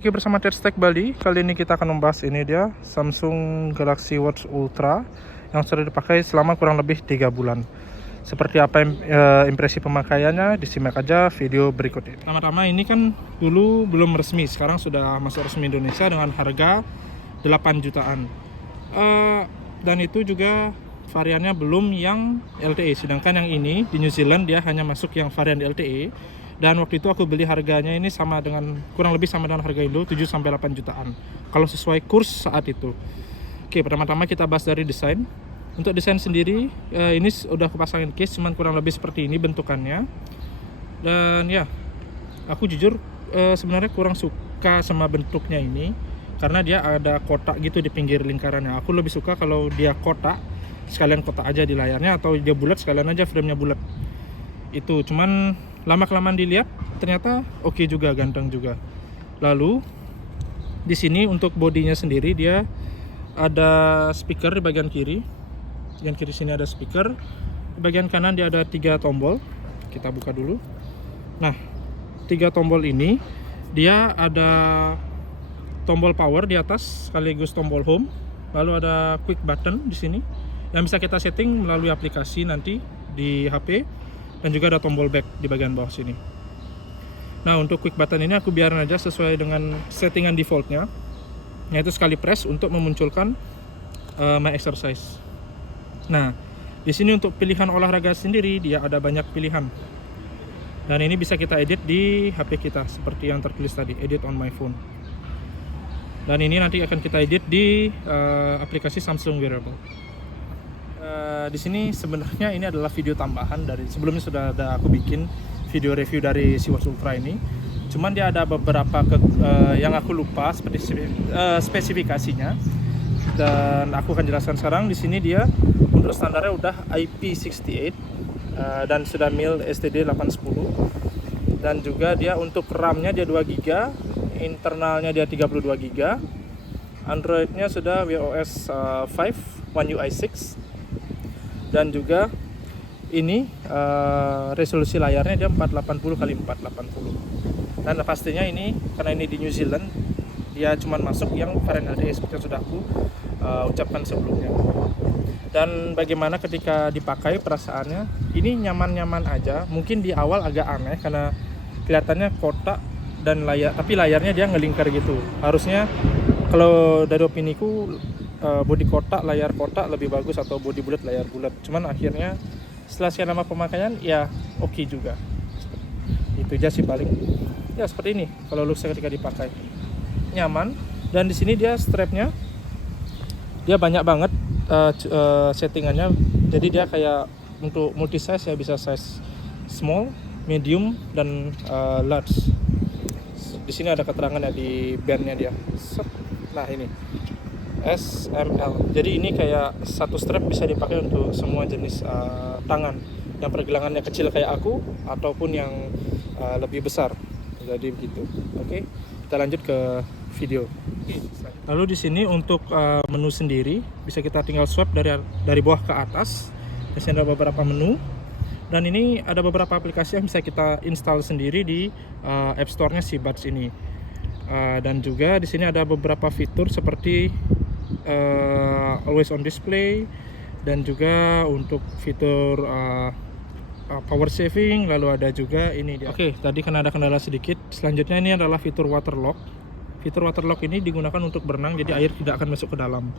Oke, bersama Tech Bali, kali ini kita akan membahas ini dia Samsung Galaxy Watch Ultra yang sudah dipakai selama kurang lebih 3 bulan. Seperti apa impresi pemakaiannya, disimak aja video berikut ini. Pertama-tama ini kan dulu belum resmi, sekarang sudah masuk resmi Indonesia dengan harga 8 jutaan. Dan itu juga variannya belum yang LTE, sedangkan yang ini di New Zealand dia hanya masuk yang varian LTE. Dan waktu itu aku beli harganya ini sama dengan kurang lebih sama dengan harga Indo 7 sampai 8 jutaan kalau sesuai kurs saat itu. Oke, pertama-tama kita bahas dari desain. Untuk desain sendiri ini udah aku pasangin case, cuman kurang lebih seperti ini bentukannya. Dan ya, aku jujur sebenarnya kurang suka sama bentuknya ini karena dia ada kotak gitu di pinggir lingkarannya. Aku lebih suka kalau dia kotak, sekalian kotak aja di layarnya, atau dia bulat sekalian aja framenya bulat. Itu cuman lama-kelamaan dilihat ternyata oke juga, ganteng juga. Lalu di sini untuk bodinya sendiri dia ada speaker di bagian kiri. Bagian kiri sini ada speaker. Di bagian kanan dia ada 3 tombol. Kita buka dulu. Nah, 3 tombol ini dia ada tombol power di atas sekaligus tombol home. Lalu ada quick button di sini yang bisa kita setting melalui aplikasi nanti di HP. Dan juga ada tombol back di bagian bawah sini. Nah, untuk quick button ini aku biarin aja sesuai dengan settingan defaultnya, yaitu sekali press untuk memunculkan my exercise. Nah, di sini untuk pilihan olahraga sendiri dia ada banyak pilihan. Dan ini bisa kita edit di HP kita seperti yang tertulis tadi, edit on my phone. Dan ini nanti akan kita edit di aplikasi Samsung Wearable. Di sini sebenarnya ini adalah video tambahan dari sebelumnya sudah ada aku bikin video review dari si Watch Ultra ini. Cuman dia ada beberapa yang aku lupa seperti spesifikasinya. Dan aku akan jelaskan sekarang. Di sini dia untuk standarnya udah IP68 dan sudah mil STD 810. Dan juga dia untuk RAM-nya dia 2 GB, internalnya dia 32 GB. Android-nya sudah WOS 5 One UI 6. Dan juga ini resolusi layarnya dia 480x480. Dan pastinya ini karena ini di New Zealand dia cuma masuk yang varian LTE seperti yang sudah aku ucapkan sebelumnya. Dan bagaimana ketika dipakai perasaannya, ini nyaman-nyaman aja. Mungkin di awal agak aneh karena kelihatannya kotak dan layar, tapi layarnya dia ngelingkar gitu. Harusnya kalau dari opiniku bodi kotak, layar kotak lebih bagus, atau bodi bulat, layar bulat. Cuman akhirnya setelah sekian lama pemakaian ya oke juga. Itu aja sih paling. Ya seperti ini kalau looksnya ketika dipakai. Nyaman. Dan di sini dia strapnya dia banyak banget settingannya. Jadi dia kayak untuk multi size ya, bisa size small, medium, dan large. Di sini ada keterangannya di bandnya dia. Nah ini SML. Jadi ini kayak satu strap bisa dipakai untuk semua jenis tangan yang pergelangannya kecil kayak aku ataupun yang lebih besar. Jadi begitu. Oke, kita lanjut ke video. Lalu di sini untuk menu sendiri bisa kita tinggal swipe dari bawah ke atas. Di sini ada beberapa menu. Dan ini ada beberapa aplikasi yang bisa kita install sendiri di App Store-nya si Buds ini. Dan juga di sini ada beberapa fitur seperti always on display, dan juga untuk fitur power saving. Lalu ada juga ini dia. Oke, tadi karena ada kendala sedikit. Selanjutnya ini adalah fitur water lock. Fitur water lock ini digunakan untuk berenang, jadi air tidak akan masuk ke dalam.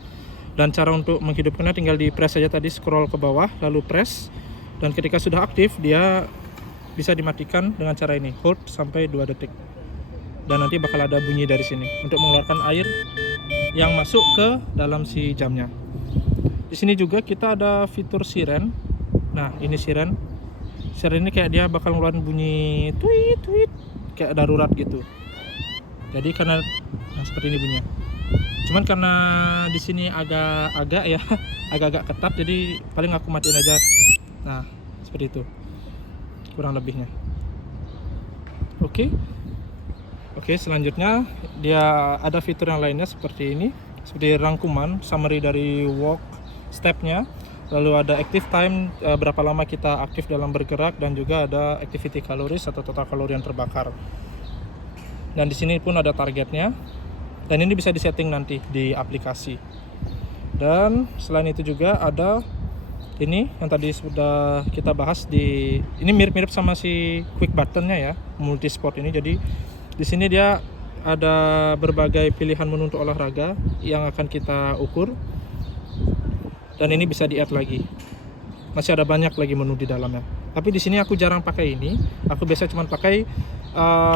Dan cara untuk menghidupkannya tinggal di press saja tadi, scroll ke bawah lalu press. Dan ketika sudah aktif dia bisa dimatikan dengan cara ini, hold sampai 2 detik. Dan nanti bakal ada bunyi dari sini untuk mengeluarkan air yang masuk ke dalam si jamnya. Di sini juga kita ada fitur siren. Nah, ini siren. Siren ini kayak dia bakal ngeluarin bunyi tweet tweet kayak darurat gitu. Jadi karena seperti ini bunyinya. Cuman karena di sini agak-agak ya, agak-agak ketat, jadi paling aku matiin aja. Nah, seperti itu. Kurang lebihnya. Oke, selanjutnya dia ada fitur yang lainnya seperti ini, seperti rangkuman summary dari walk stepnya, lalu ada active time, berapa lama kita aktif dalam bergerak, dan juga ada activity calories atau total kalori yang terbakar. Dan di sini pun ada targetnya. Dan ini bisa disetting nanti di aplikasi. Dan selain itu juga ada ini yang tadi sudah kita bahas ini mirip-mirip sama si quick buttonnya ya, multisport ini. Jadi di sini dia ada berbagai pilihan menu untuk olahraga yang akan kita ukur. Dan ini bisa di-add lagi. Masih ada banyak lagi menu di dalamnya. Tapi di sini aku jarang pakai ini. Aku biasa cuma pakai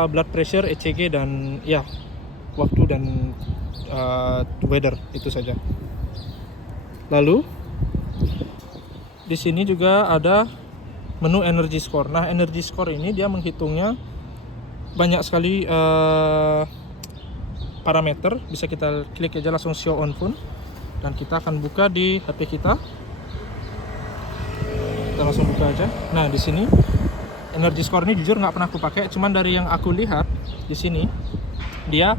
blood pressure, ECG, dan ya waktu dan weather, itu saja. Lalu di sini juga ada menu energy score. Nah, energy score ini dia menghitungnya banyak sekali parameter. Bisa kita klik aja langsung show on phone dan kita akan buka di HP kita. Kita langsung buka aja. Nah, di sini energy score ini jujur nggak pernah aku pakai, cuman dari yang aku lihat di sini dia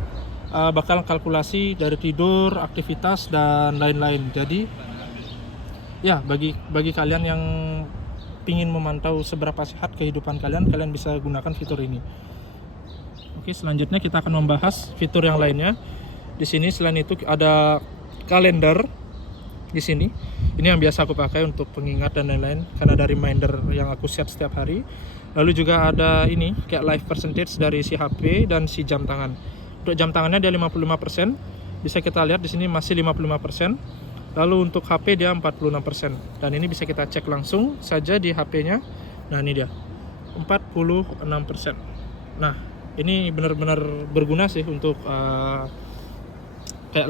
bakal kalkulasi dari tidur, aktivitas, dan lain-lain. Jadi ya bagi kalian yang ingin memantau seberapa sehat kehidupan kalian bisa gunakan fitur ini. Oke, selanjutnya kita akan membahas fitur yang lainnya. Di sini selain itu ada kalender di sini. Ini yang biasa aku pakai untuk pengingat dan lain-lain karena ada reminder yang aku set setiap hari. Lalu juga ada ini kayak live percentage dari si HP dan si jam tangan. Untuk jam tangannya dia 55%. Bisa kita lihat di sini masih 55%. Lalu untuk HP dia 46%. Dan ini bisa kita cek langsung saja di HP-nya. Nah, ini dia 46%. Nah, ini benar-benar berguna sih untuk kayak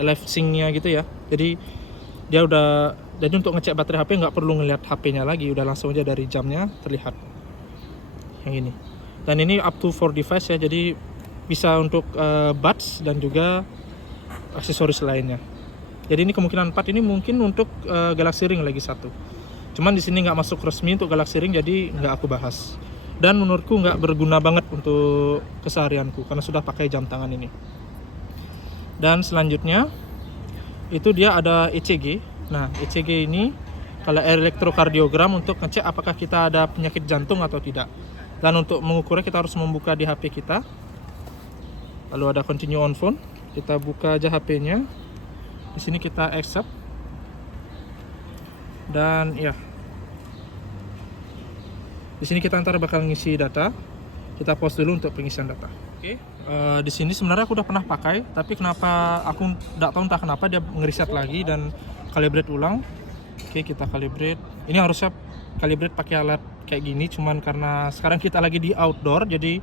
live sync-nya gitu ya. Jadi untuk ngecek baterai HP nggak perlu ngelihat HP-nya lagi, udah langsung aja dari jamnya terlihat yang ini. Dan ini up to 4 device ya, jadi bisa untuk buds dan juga aksesoris lainnya. Jadi ini kemungkinan 4 ini mungkin untuk Galaxy Ring lagi satu. Cuman di sini nggak masuk resmi untuk Galaxy Ring, jadi nggak aku bahas. Dan menurutku nggak berguna banget untuk keseharianku karena sudah pakai jam tangan ini. Dan selanjutnya itu dia ada ECG. Nah, ECG ini kalau elektrokardiogram untuk ngecek apakah kita ada penyakit jantung atau tidak. Dan untuk mengukurnya kita harus membuka di HP kita. Lalu ada continue on phone. Kita buka aja HP-nya. Di sini kita accept. Dan ya. Di sini kita ntar bakal ngisi data. Kita pause dulu untuk pengisian data. Oke. Di sini sebenarnya aku udah pernah pakai, tapi kenapa aku nggak tahu entah kenapa dia ngeriset lagi dan calibrate ulang. Oke, kita calibrate. Ini harusnya calibrate pakai alat kayak gini, cuman karena sekarang kita lagi di outdoor jadi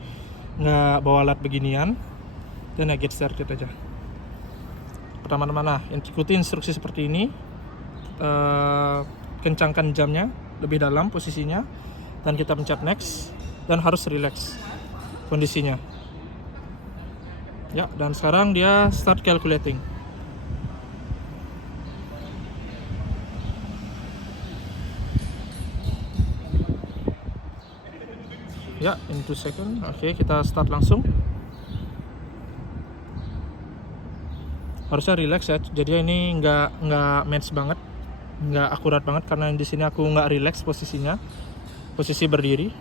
nggak bawa alat beginian. Dan ya get started aja. Pertama-tama ikuti instruksi seperti ini. Kencangkan jamnya lebih dalam posisinya dan kita pencet next dan harus relax kondisinya. Ya, dan sekarang dia start calculating. Ya, in 2 second. Oke, kita start langsung. Harusnya relax ya. Jadi ini nggak match banget, nggak akurat banget karena di sini aku nggak relax posisinya, posisi berdiri.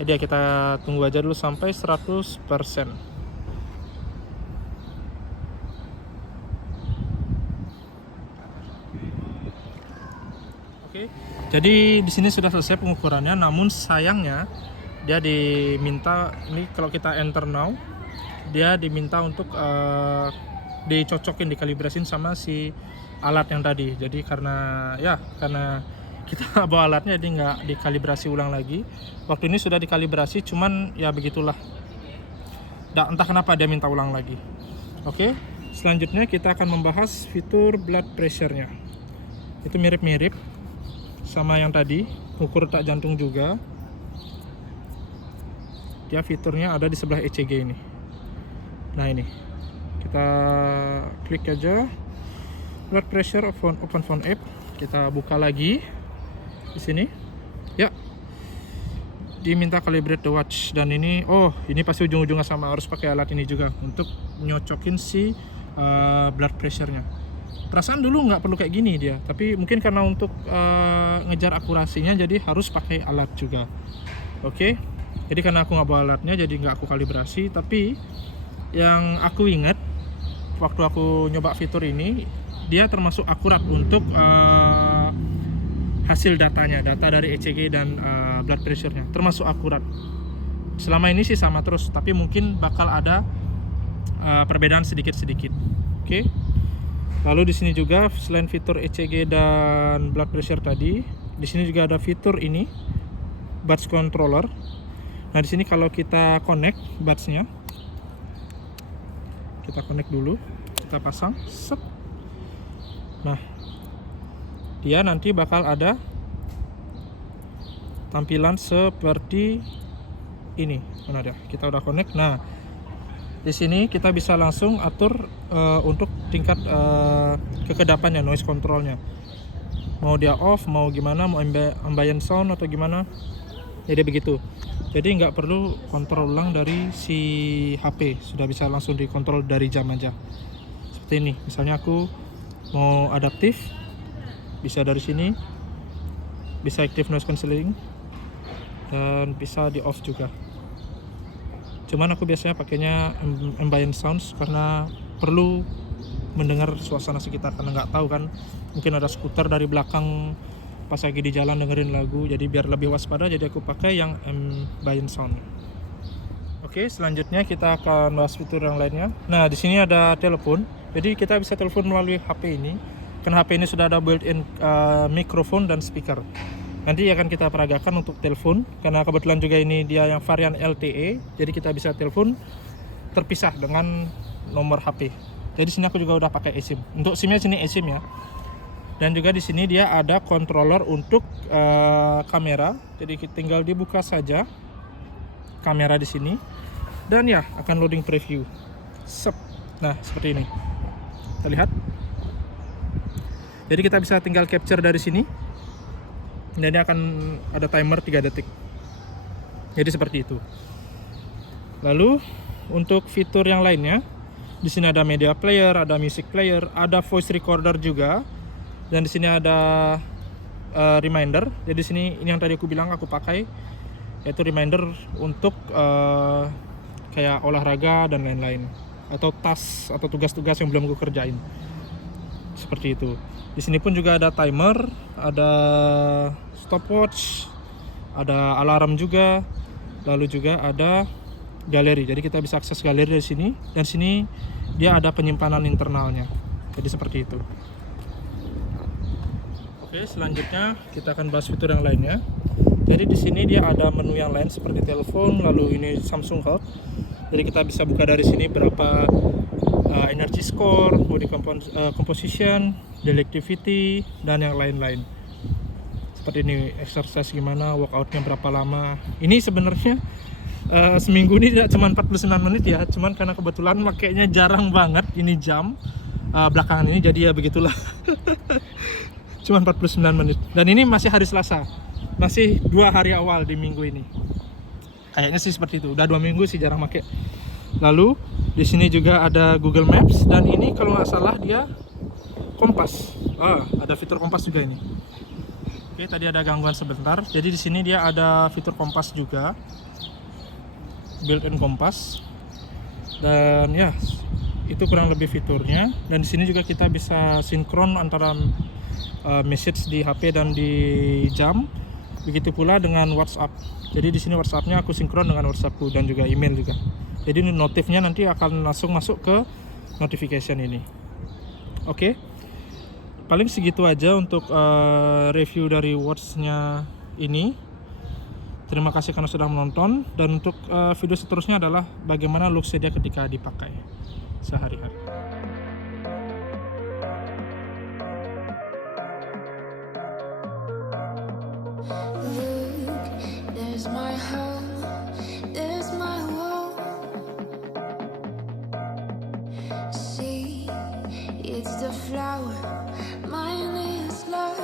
Jadi ya kita tunggu aja dulu sampai 100%. Oke, jadi di sini sudah selesai pengukurannya. Namun sayangnya dia diminta ini kalau kita enter now, dia diminta untuk dicocokin, dikalibrasin sama si alat yang tadi. Jadi karena kita bawa alatnya jadi nggak dikalibrasi ulang lagi. Waktu ini sudah dikalibrasi, cuman ya begitulah. Entah kenapa dia minta ulang lagi. Oke, selanjutnya kita akan membahas fitur blood pressure-nya. Itu mirip-mirip sama yang tadi, ukur detak jantung juga. Dia fiturnya ada di sebelah ECG ini. Nah, ini kita klik aja blood pressure, open phone app. Kita buka lagi di sini. Ya, diminta calibrate the watch. Dan ini pasti ujung-ujungnya sama, harus pakai alat ini juga untuk nyocokin si blood pressure-nya. Perasaan dulu nggak perlu kayak gini dia, tapi mungkin karena untuk ngejar akurasinya jadi harus pakai alat juga. Oke, Jadi karena aku nggak bawa alatnya, jadi nggak aku kalibrasi. Tapi yang aku ingat waktu aku nyoba fitur ini, dia termasuk akurat untuk hasil datanya, data dari ECG dan blood pressure-nya, termasuk akurat. Selama ini sih sama terus, tapi mungkin bakal ada perbedaan sedikit-sedikit. Oke. Lalu di sini juga selain fitur ECG dan blood pressure tadi, di sini juga ada fitur ini, buds controller. Nah, di sini kalau kita connect buds-nya, kita connect dulu, kita pasang, set. Nah, dia nanti bakal ada tampilan seperti ini. Mana dia? Kita udah connect. Nah, di sini kita bisa langsung atur untuk tingkat kekedapannya, noise controlnya. Mau dia off, mau gimana, mau ambient sound atau gimana. Jadi begitu. Jadi nggak perlu kontrol ulang dari si HP, sudah bisa langsung dikontrol dari jam aja. Seperti ini. Misalnya aku mau adaptif, bisa dari sini, bisa active noise cancelling, dan bisa di off juga. Cuman aku biasanya pakainya ambient sounds karena perlu mendengar suasana sekitar, karena nggak tahu kan, mungkin ada skuter dari belakang pas lagi di jalan dengerin lagu, jadi biar lebih waspada, jadi aku pakai yang ambient sound. Oke, selanjutnya kita akan bahas fitur yang lainnya. Nah, di sini ada telepon, jadi kita bisa telepon melalui HP ini, karena HP ini sudah ada built-in mikrofon dan speaker. Nanti akan kita peragakan untuk telepon, karena kebetulan juga ini dia yang varian LTE, jadi kita bisa telepon terpisah dengan nomor HP. Jadi sini aku juga udah pakai eSIM. Untuk SIM-nya sini eSIM ya. Dan juga di sini dia ada controller untuk kamera. Jadi tinggal dibuka saja kamera di sini, dan ya akan loading preview. Nah, seperti ini. Kita lihat. Jadi kita bisa tinggal capture dari sini. Dan ini akan ada timer 3 detik. Jadi seperti itu. Lalu untuk fitur yang lainnya, di sini ada media player, ada music player, ada voice recorder juga. Dan di sini ada reminder. Jadi di sini ini yang tadi aku bilang aku pakai, yaitu reminder untuk kayak olahraga dan lain-lain, atau tas atau tugas-tugas yang belum aku kerjain. Seperti itu. Di sini pun juga ada timer, ada stopwatch, ada alarm juga, lalu juga ada galeri. Jadi kita bisa akses galeri dari sini, dan sini dia ada penyimpanan internalnya. Jadi seperti itu. Oke, selanjutnya kita akan bahas fitur yang lainnya. Jadi di sini dia ada menu yang lain seperti telepon, lalu ini Samsung Health. Jadi kita bisa buka dari sini berapa energy score, body composition, daily activity, dan yang lain-lain. Seperti ini, exercise gimana, workoutnya berapa lama. Ini sebenarnya seminggu ini tidak cuma 49 menit ya, cuman karena kebetulan makainya jarang banget ini jam belakangan ini, jadi ya begitulah. Cuma 49 menit. Dan ini masih hari Selasa, masih 2 hari awal di minggu ini. Kayaknya sih seperti itu. Udah 2 minggu sih jarang pakai. Lalu di sini juga ada Google Maps, dan ini kalau nggak salah dia kompas. Ada fitur kompas juga ini. Oke, tadi ada gangguan sebentar. Jadi di sini dia ada fitur kompas juga, built-in kompas. Dan ya, itu kurang lebih fiturnya. Dan di sini juga kita bisa sinkron antara message di HP dan di jam. Begitu pula dengan WhatsApp. Jadi di sini WhatsApp-nya aku sinkron dengan WhatsAppku, dan juga email juga. Jadi notifnya nanti akan langsung masuk ke notification ini. Oke. Paling segitu aja untuk review dari watch-nya ini. Terima kasih karena sudah menonton, dan untuk video seterusnya adalah bagaimana look-nya dia ketika dipakai sehari-hari. There's my home, there's my world. See, it's the flower, mine is love.